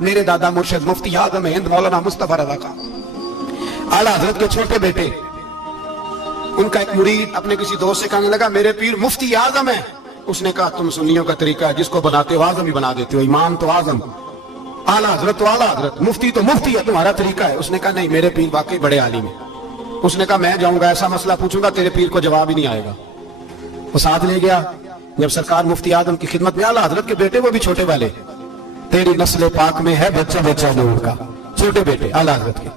میرے دادا مرشد مفتی اعظم ہند مولانا مصطفیٰ رضا خان اعلیٰ حضرت کے چھوٹے بیٹے، ان کا ایک مرید اپنے کسی دوست سے کہنے لگا میرے پیر مفتی اعظم ہے. اس نے کہا تم سنیوں کا طریقہ ہے، جس کو بناتے ہو اعظم ہی بنا دیتے ہو، امام تو اعظم، اعلیٰ حضرت تو اعلیٰ حضرت، مفتی تو مفتی ہے، تمہارا طریقہ ہے. اس نے کہا نہیں، میرے پیر واقعی بڑے عالم ہیں. اس نے کہا میں جاؤں گا، ایسا مسئلہ پوچھوں گا تیرے پیر کو جواب ہی نہیں آئے گا. وہ ساتھ لے گیا. جب سرکار مفتی اعظم کی خدمت میں، اعلیٰ حضرت کے بیٹے وہ بھی چھوٹے والے، تیری نسل پاک میں ہے بچہ بچہ نور کا، چھوٹے بیٹے اعلیٰ حضرت کے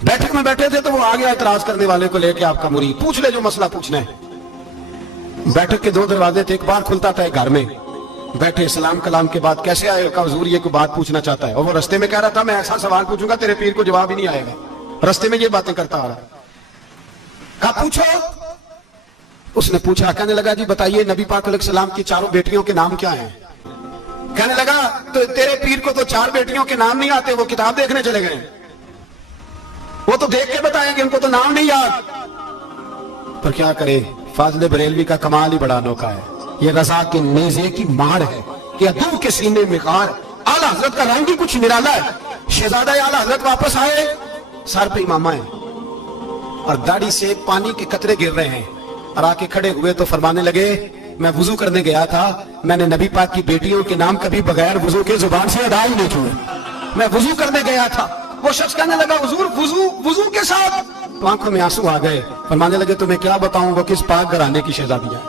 بیٹھک میں بیٹھے تھے. تو وہ آگے اعتراض کرنے والے کو لے کے آپ کا مرید پوچھ لے جو مسئلہ پوچھنا ہے. بیٹھک کے 2 دروازے تھے، ایک بار کھلتا تھا ایک گھر میں. بیٹھے سلام کلام کے بعد کیسے آئے؟ کہا حضور یہ کوئی بات پوچھنا چاہتا ہے. اور وہ رستے میں کہہ رہا تھا میں ایسا سوال پوچھوں گا تیرے پیر کو جواب ہی نہیں آئے گا. رستے میں یہ باتیں کرتا آ رہا. کہا پوچھو. اس نے پوچھا. کہنے لگا جی بتائیے نبی پاک علیہ السلام کی 4 بیٹیوں کے نام کیا ہیں؟ کہنے لگا تو تیرے پیر کو تو 4 بیٹیوں کے نام نہیں آتے، وہ کتاب دیکھنے چلے گئے، وہ تو دیکھ کے بتائیں گے، ان کو تو نام نہیں یاد. پر کیا کرے، فاضل بریلوی کا کمال ہی بڑا انوکھا ہے. یہ رضا کے نیزے کی مار ہے، یہ ادب کے سینے میں غار. اعلیٰ حضرت کا رنگ ہی کچھ نرالا ہے. شہزادہ اعلیٰ حضرت واپس آئے، سر پہ امامہ ہے اور داڑھی سے پانی کے قطرے گر رہے ہیں. اور آ کے کھڑے ہوئے تو فرمانے لگے میں وضو کرنے گیا تھا، میں نے نبی پاک کی بیٹیوں کے نام کبھی بغیر وضو کے زبان سے ادا ہی نہیں چھوڑے. میں وضو کرنے گیا تھا. وہ شخص کہنے لگا حضور وضو کے ساتھ؟ تو آنکھوں میں آنسو آ گئے. فرمانے لگے تمہیں کیا بتاؤں وہ کس پاک گھرانے کی شہزادی ہے.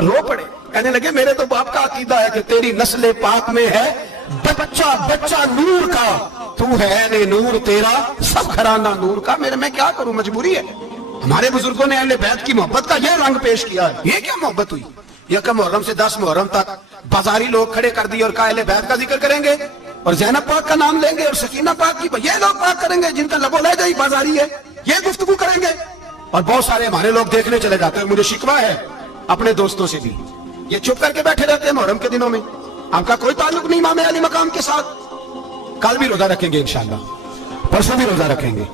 رو پڑے. کہنے لگے میرے تو باپ کا عقیدہ ہے کہ تیری نسل پاک میں ہے بچہ بچہ نور کا، تو ہے نور تیرا سب گھرانہ نور کا. میرے میں کیا کروں، مجبوری ہے. ہمارے بزرگوں نے اہل بیت کی محبت کا یہ رنگ پیش کیا ہے. یہ کیا محبت ہوئی؟ یکم محرم سے 10 محرم تک بازاری لوگ کھڑے کر دیے اور کہا اہل بیت کا ذکر کریں گے اور زینب پاک کا نام لیں گے اور سکینہ پاک کی، یہ لوگ پاک کریں گے جن کا لب و لہجہ ہی بازاری ہے، یہ گفتگو کریں گے. اور بہت سارے ہمارے لوگ دیکھنے چلے جاتے ہیں. مجھے شکوہ ہے اپنے دوستوں سے بھی، یہ چپ کر کے بیٹھے رہتے ہیں محرم کے دنوں میں. آپ کا کوئی تعلق نہیں امام علی مقام کے ساتھ. کل بھی روزہ رکھیں گے انشاءاللہ، پرسوں بھی روزہ رکھیں گے.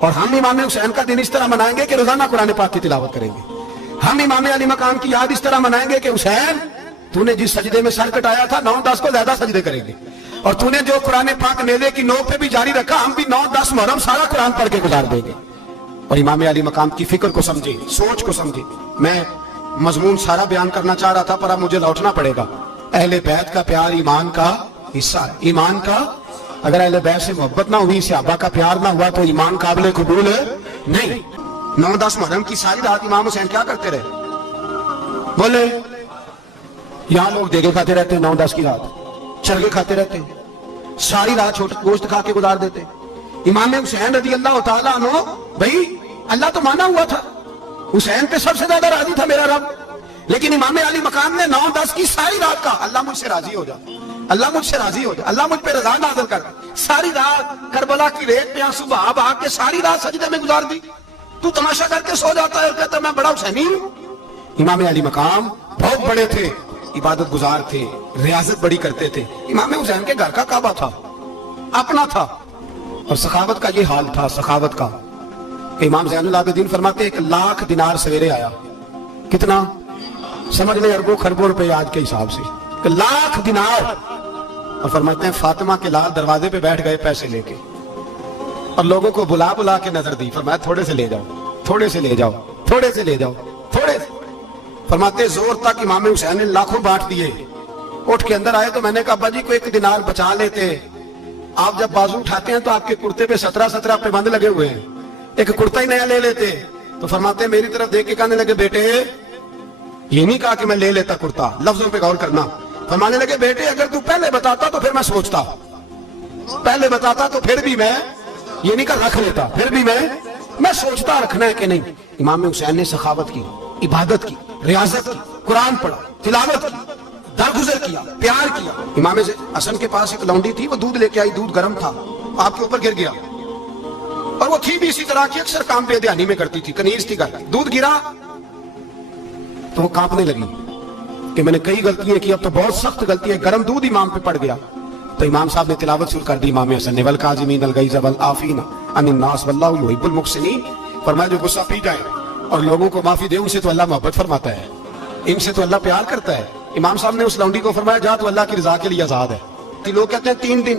اور ہم امام حسین کا دن اس طرح منائیں گے کہ روزانہ قرآن پاک کی تلاوت کریں گے. ہم امام علی مقام کی یاد اس طرح منائیں گے کہ حسین تو نے جس سجدے میں سر کٹایا تھا 9-10 کو زیادہ سجدے کریں گے. اور تو نے جو قرآن پاک نیزے کی نوک پہ بھی جاری رکھا، ہم بھی 9-10 محرم سارا قرآن پڑھ کے گزار دیں گے. اور امام علی مقام کی فکر کو سمجھے، سوچ کو سمجھے. میں مضمون سارا بیان کرنا چاہ رہا تھا پر اب مجھے لوٹنا پڑے گا. اہل بیت کا پیار ایمان کا حصہ ہے. ایمان کا اگر اہل بیت سے محبت نہ ہوئی، صحابہ کا پیار نہ ہوا تو ایمان قابل قبول نہیں. 9-10 محرم کی ساری رات امام حسین کیا کرتے رہے؟ بولے یہاں لوگ دیگے کھاتے رہتے ہیں، 9-10 کی رات چرگے کھاتے رہتے ہیں، ساری رات گوشت کھا کے گزار دیتے ہیں. امام حسین رضی اللہ تعالیٰ عنہ، بھئی اللہ تو مانا ہوا تھا، حسین پہ سب سے زیادہ راضی تھا میرا رب، لیکن امام علی مقام نے 9-10 کی ساری رات کا اللہ مجھ سے راضی ہو جا، اللہ مجھ سے راضی ہو جا، اللہ مجھ پہ رضا نازل کر. ساری رات کربلا کی ریت پہ آنسو بہا بہا کے ساری رات سجدے میں گزار دی. تو تماشا کر کے سو جاتا ہے اور کہتا ہے میں بڑا حسینی ہوں. امام علی مقام بہت بڑے تھے، عبادت گزار تھے، ریاضت بڑی کرتے تھے. امام حسین کے گھر کا کعبہ تھا، اپنا تھا. اور سخاوت کا یہ حال تھا، سخاوت کا کہ امام زین العابدین فرماتے 1,00,000 دینار سویرے آیا. کتنا؟ سمجھ لیں اربوں خربوں روپے آج کے حساب سے 1,00,000 دینار. اور فرماتے ہیں فاطمہ کے لال دروازے پہ بیٹھ گئے پیسے لے کے اور لوگوں کو بلا بلا کے نظر دی. فرمایا تھوڑے سے لے جاؤ، تھوڑے سے لے جاؤ، تھوڑے سے لے جاؤ، تھوڑے سے. فرماتے زور تک امام حسین نے لاکھوں بانٹ دیے. اٹھ کے اندر آئے تو میں نے کہا ابا جی کو 1 دینار بچا لیتے. آپ جب بازو اٹھاتے ہیں تو آپ کے کرتے پہ 17 پہ بند لگے ہوئے ہیں، ایک کرتا ہی نیا لے لیتے. تو فرماتے میری طرف دیکھ کے کہنے لگے بیٹے یہ نہیں کہا کہ میں لے لیتا کرتا، لفظوں پہ غور کرنا. فرمانے لگے بیٹے اگر تو پہلے بتاتا تو پھر میں سوچتا، پہلے بتاتا تو پھر بھی میں یہ نہیں کہا رکھ لیتا، پھر بھی میں سوچتا رکھنا ہے کہ نہیں. امام حسین نے سخاوت کی، عبادت کی، ریاضت کی، قرآن پڑھا، تلاوت کی، درگزر کیا، پیار کیا. امام حسن کے پاس ایک لونڈی تھی، وہ دودھ لے کے آئی، دودھ گرم تھا، آپ کے اوپر گر گیا. اور وہ تھی بھی اسی طرح کی، اکثر کام بے دھیانی میں کرتی تھی، کنیز تھی کرتی. دودھ گرا تو وہ کانپنے لگی کہ میں نے کئی غلطیاں کی، اب تو بہت سخت غلطی ہے. گرم دودھ امام پہ پڑ گیا تو امام صاحب نے تلاوت شروع کر دی امام حسن نے، والکاظمین الغیظ والعافین عن الناس واللہ یحب المحسنین. فرمایا جو غصہ پی جائے اور لوگوں کو معافی دے ان سے تو اللہ محبت فرماتا ہے، ان سے تو اللہ پیار کرتا ہے. امام صاحب نے اس لونڈی کو فرمایا جا تو اللہ کی رضا کے لیے آزاد ہے. لوگ کہتے ہیں 3 دن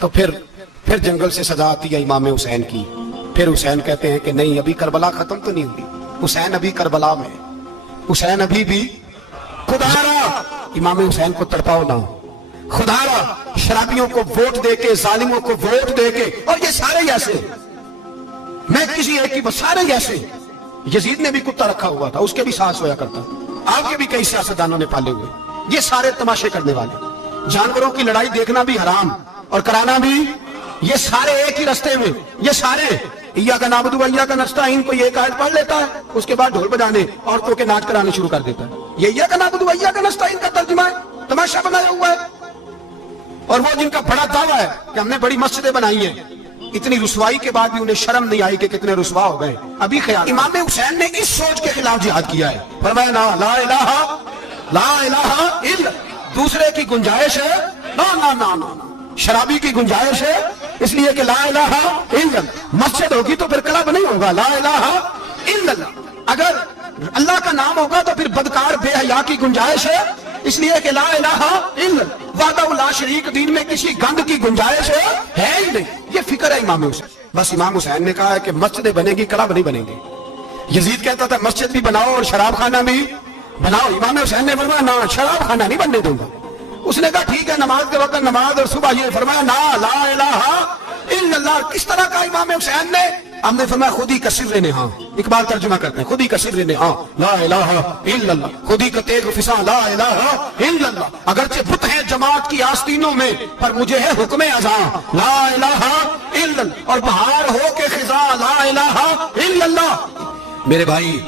تو پھر جنگل سے صدا آتی ہے امام حسین کی. پھر حسین کہتے ہیں کہ نہیں ابھی کربلا ختم تو نہیں ہوئی, حسین ابھی کربلا میں, حسین ابھی بھی. خدا را امام حسین کو تڑپاؤ نہ, خدا را شرابیوں کو ووٹ دے کے, ظالموں کو ووٹ دے کے, اور یہ سارے ایسے, میں کسی ایک کی بس سارے ایسے. یزید نے بھی کتا رکھا ہوا تھا, اس کے بھی سانس ہویا کرتا, آپ کے بھی کئی سیاستدانوں نے پالے ہوئے. یہ سارے تماشے کرنے والے, جانوروں کی لڑائی دیکھنا بھی حرام اور کرانا بھی, یہ سارے ایک ہی رستے میں. یہ سارے ایاک نعبد و ایاک نستعین کو یہ ایک آیت پڑھ لیتا ہے, اس کے بعد ڈھول بجانے عورتوں کے ناچ کرانے شروع کر دیتا ہے. یہ ایاک نعبد و ایاک نستعین کا ترجمہ ہے, تماشا بنایا ہوا ہے. اور وہ جن کا بڑا دعویٰ ہے کہ ہم نے بڑی مسجدیں بنائی ہیں, اتنی رسوائی کے بعد بھی انہیں شرم نہیں آئی کہ کتنے رسوا ہو گئے. ابھی خیال امام حسین نے اس سوچ کے خلاف جہاد کیا ہے, فرمایا نا لا الہ الا, دوسرے کی گنجائش ہے نا, شرابی کی گنجائش ہے, اس لیے کہ لا الہ الا, مسجد ہوگی تو پھر کلب نہیں ہوگا, لا الہ الا اللہ. اگر اللہ کا نام ہوگا تو پھر بدکار بے حیا کی گنجائش ہے, اس لیے کہ لا الہ الا وحدہ لا شریک, دین میں کسی گند کی گنجائش ہے ہی نہیں. یہ فکر ہے امام حسین. بس امام حسین نے کہا ہے کہ مسجدیں بنے گی, کلب نہیں بنیں گے. یزید کہتا تھا مسجد بھی بناؤ اور شراب خانہ بھی بناؤ. امام حسین نے فرمایا نا, شراب خانہ نہیں بننے دوں گا. اس نے کہا ٹھیک ہے, نماز کے وقت نماز اور صبح. یہ فرمایا نا لا الہ الا اللہ. کس طرح کا امام حسین نے, ہم نے فرمایا خودی کا سر نے, ہاں اقبال ترجمہ کرتے ہیں, خودی کا سر نے, ہاں لا الہ الا اللہ, خودی کا تیغ فساں لا الہ الا اللہ. اگرچہ بت ہیں جماعت کی آستینوں میں, پر مجھے ہے حکم اذاں لا الہ الا اللہ, اور بہار ہو کے خزاں لا الہ الا اللہ. میرے بھائی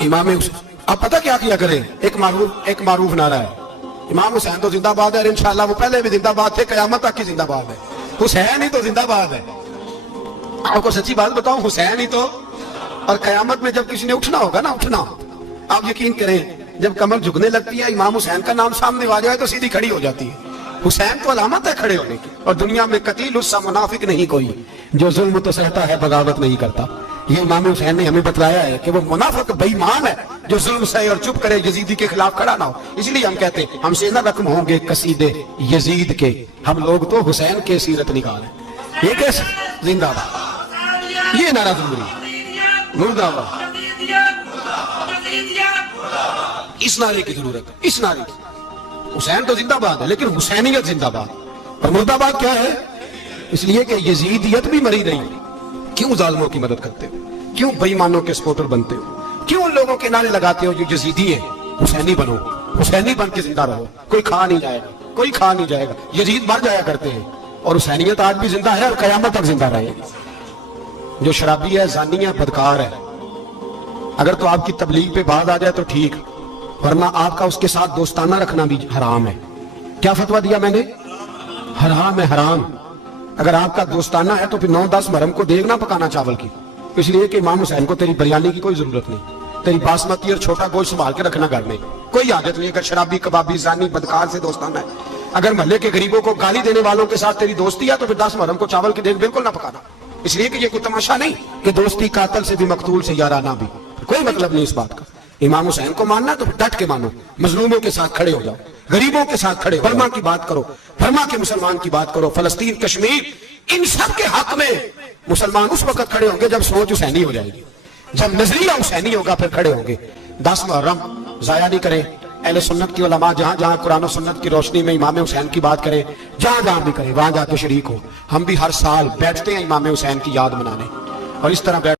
امام حسین اب پتہ کیا کیا کریں, ایک معروف نعرہ ہے, امام حسین تو زندہ باد ہے, اور انشاءاللہ وہ پہلے بھی زندہ باد تھے, قیامت تک کی زندہ باد ہے. حسین ہی تو زندہ باد ہے. آپ کو سچی بات بتاؤں, حسین ہی تو, اور قیامت میں جب کسی نے اٹھنا ہوگا نا, اٹھنا, آپ یقین کریں جب کمر جھکنے لگتی ہے, امام حسین کا نام سامنے آ جائے تو سیدھی کھڑی ہو جاتی ہے. حسین تو علامت ہے کھڑے ہونے کی. اور دنیا میں قتیل اس سا منافق نہیں کوئی جو ظلم تو سہتا ہے بغاوت نہیں کرتا. یہ امام حسین نے ہمیں بتلایا ہے کہ وہ منافق بے ایمان ہے جو ظلم سہے اور چپ کرے, یزیدی کے خلاف کھڑا نہ ہو. اس لیے ہم کہتے ہیں ہم سے نہ رقم ہوں گے قصیدے یزید کے, ہم لوگ تو حسین کے سیرت نکالیں. یہ کیسے زندہ باد, یہ نعرہ ضروری, مردہ باد, اس نعرے کی ضرورت ہے, اس نعرے کی. حسین تو زندہ باد ہے لیکن حسینیت زندہ باد. اور مردہ باد کیا ہے, اس لیے کہ یزیدیت بھی مری رہی. کیوں ظالموں کی مدد کرتے ہو, کیوں بے ایمانوں کے سپورٹر بنتے ہو, کیوں ان لوگوں کے نعرے لگاتے ہو جو یزیدی ہیں. حسینی بنو, حسینی بن کے زندہ رہو, کوئی کھا نہیں جائے گا, کوئی کھا نہیں جائے گا. یزید مر جایا کرتے ہیں اور حسینیت آج بھی زندہ ہے اور قیامت تک زندہ رہے گی. جو شرابی ہے, زانی ہے, بدکار ہے, اگر تو آپ کی تبلیغ پہ بات آ جائے تو ٹھیک, ورنہ آپ کا اس کے ساتھ دوستانہ رکھنا بھی حرام ہے. کیا فتویٰ دیا میں نے, حرام ہے, حرام. اگر آپ کا دوستانہ ہے تو پھر 9-10 محرم کو دیکھنا پکانا چاول کی, اس لیے کہ امام حسین کو تیری بریانی کی کوئی ضرورت نہیں, تیری باسمتی اور چھوٹا گوشت سنبھال کے رکھنا گھر میں, کوئی عادت نہیں. اگر شرابی کبابی زانی بدکار سے دوستانہ ہے, اگر محلے کے غریبوں کو گالی دینے والوں کے ساتھ تیری دوستی ہے تو پھر 10 محرم کو چاول کی دیکھ بالکل نہ پکانا. اس لیے کہ یہ کوئی تماشا نہیں کہ دوستی قاتل سے بھی مقتول سے یارانہ بھی, کوئی مطلب نہیں اس بات کا. امام حسین کو ماننا تو ڈٹ کے مانو, مظلوموں کے ساتھ کھڑے ہو جاؤ, غریبوں کے ساتھ کھڑے ہو, برما کی بات کرو, برما کے مسلمان کی بات کرو, فلسطین, کشمیر, ان سب کے حق میں مسلمان اس وقت کھڑے ہوں گے جب سوچ حسینی ہو جائے گی, جب نظریہ حسینی ہوگا پھر کھڑے ہوں گے. 10 محرم ضائع نہیں کریں. اہل سنت کی علماء جہاں جہاں قرآن و سنت کی روشنی میں امام حسین کی بات کریں, جہاں جہاں بھی کریں, وہاں جا کے شریک ہوں. ہم بھی ہر سال بیٹھتے ہیں امام حسین کی یاد منانے, اور اس طرح